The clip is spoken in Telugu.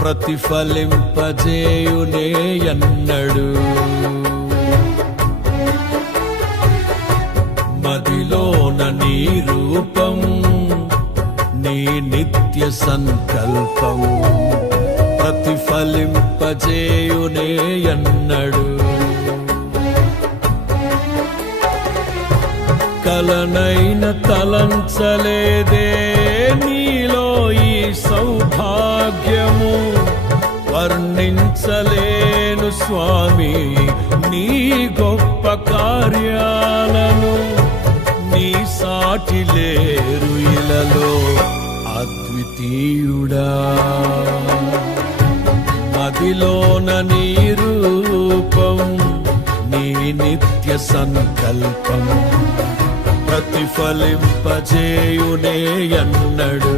ప్రతిఫలింపజేయునే ఎన్నడు. మదిలోన నీ రూపం, నీ నిత్య సంకల్పం ప్రతిఫలింపజేయునే ఎన్నడు. కలనైన తలంచలేదే నీలో ఈ సౌభాగ్యము, వర్ణించలేను స్వామి నీ గొప్ప కార్యాలను. నీ సాటి లేరు ఇలలో అద్వితీయుడా. మదిలోన నీ రూపం, నీ నిత్య సంకల్పం ప్రతిఫలింపజేయునే ఎన్నడు.